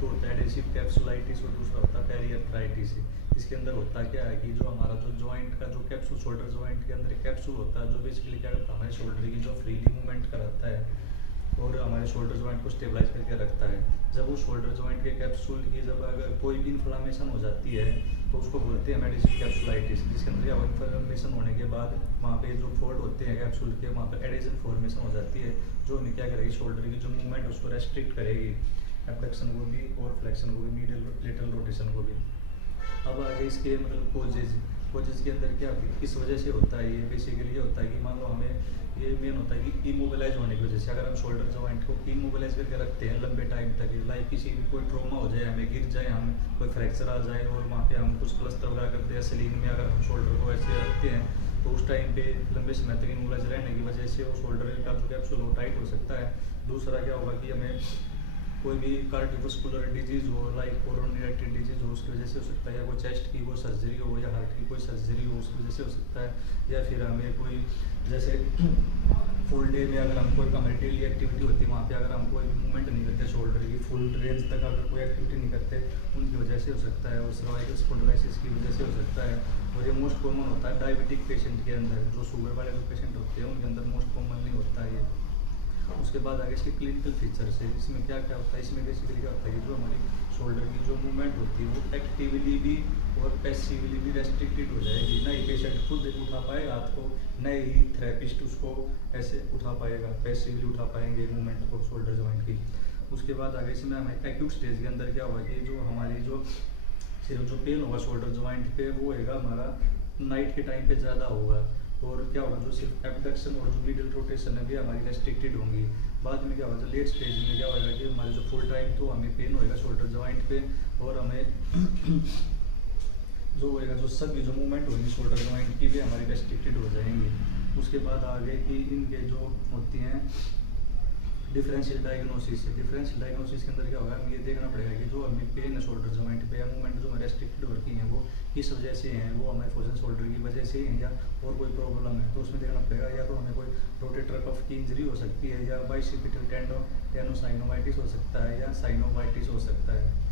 तो होता है एडेसिव कैप्सुलाइटिस और दूसरा होता है पेरियार्थराइटिस। इसके अंदर होता क्या है कि जो हमारा जो जॉइंट का जो कैप्सूल, शोल्डर जॉइंट के अंदर कैप्सूल होता है जो बेसिकली क्या करता है हमारे शोल्डर की जो फ्रीली मूवमेंट कराता है और हमारे शोल्डर जॉइंट को स्टेबलाइज करके रखता है। जब वो शोल्डर जॉइंट के कैप्सूल की जब अगर कोई भी इन्फ्लामेशन हो जाती है तो उसको बोलते हैं एडेसिव कैप्सुलाइटिस, जिसके अंदर इन्फ्लामेशन होने के बाद वहाँ पे जो फोल्ड होते हैं कैप्सूल के वहाँ पर एडेशन फॉर्मेशन हो जाती है, जो हमें क्या करेगी शोल्डर की जो मूवमेंट है उसको रेस्ट्रिक्ट करेगी, एब्डक्शन को भी और फ्लेक्शन को भी, मीडियल लेटरल रोटेशन को भी। अब आगे इसके मतलब कोजेज के अंदर क्या किस वजह से होता है, ये बेसिकली ये होता है कि मान लो हमें ये मेन होता है कि इमोबिलाइज होने की वजह से, अगर हम शोल्डर जॉइंट को इमोबिलाइज करके रखते हैं लंबे टाइम तक, लाइक किसी भी कोई ट्रॉमा हो जाए, हमें गिर जाए, हम कोई फ्रैक्चर आ जाए और वहाँ पे हम कुछ प्लस्तर वगैरह करते हैं सलीन में, अगर हम शोल्डर को ऐसे रखते हैं तो उस टाइम पे लंबे समय तक इमोबिलाइज रहने की वजह से वो शोल्डर का जो कैप्सूल वो टाइट हो सकता है। दूसरा क्या होगा कि हमें कोई भी कार्डियोवास्कुलर डिजीज़ हो, लाइक कोरोनरी आर्टरी डिजीज़ हो, उसकी वजह से हो सकता है, या कोई चेस्ट की कोई सर्जरी हो या हार्ट की कोई सर्जरी हो उसकी वजह से हो सकता है, या फिर हमें कोई जैसे फुल डे में अगर हम कोई हमारी डेली एक्टिविटी होती है वहाँ पे अगर हम कोई मूवमेंट नहीं करते शोल्डर की फुल रेंज तक अगर कोई एक्टिविटी नहीं करते उनकी वजह से हो सकता है, और सर्वाइकल स्पॉन्डिलाइटिस की वजह से हो सकता है। और ये मोस्ट कॉमन होता है डायबिटिक पेशेंट के अंदर, जो शुगर वाले जो पेशेंट होते हैं उनके अंदर मोस्ट कॉमनली होता है ये। उसके बाद आगे इसके क्लिनिकल फीचर्स है, इसमें क्या क्या होता है, इसमें बेसिकली क्या होता है कि जो हमारी शोल्डर की जो मूवमेंट होती है वो एक्टिवली भी और पैसिवली भी रेस्ट्रिक्टेड हो जाएगी, ना ही पेशेंट खुद उठा पाएगा हाथ को, न ही थेरेपिस्ट उसको ऐसे उठा पाएगा, पैसिवली उठा पाएंगे मूवमेंट को शोल्डर जॉइंट की। उसके बाद आगे इसमें हमें एक्यूट स्टेज के अंदर क्या होगा कि जो हमारी जो सिर्फ जो पेन होगा शोल्डर जॉइंट पे वो होगा हमारा नाइट के टाइम पे ज़्यादा होगा, और क्या होगा जो सिर्फ एब्डक्शन और जो मिडिल रोटेशन है भी हमारी रेस्ट्रिक्टेड होंगी। बाद में क्या होगा जो लेट स्टेज में क्या होगा कि हमारे जो फुल टाइम तो हमें पेन होएगा शोल्डर जॉइंट पे, और हमें जो होएगा जो सभी जो मूवमेंट होगी शोल्डर जॉइंट की भी हमारी रेस्ट्रिक्टेड हो जाएंगी। उसके बाद आगे कि इनके जो होती हैं डिफरेंशियल डायग्नोसिस है, डिफरेंशियल डायग्नोसिस के अंदर क्या होगा हमें ये देखना पड़ेगा कि जो हमें पेन है शोल्डर जॉइंट पे या मूवमेंट जो हमें रेस्ट्रिक्टेड वर्किंग है वो किस वजह से है, वो हमें फ्रोजन शोल्डर की वजह से है या और कोई प्रॉब्लम है, तो उसमें देखना पड़ेगा या तो हमें कोई रोटेटर कफ की इंजरी हो सकती है, या बाइसिपिटल टेंडोसाइनोवाइटिस हो सकता है, या साइनोवाइटिस हो सकता है।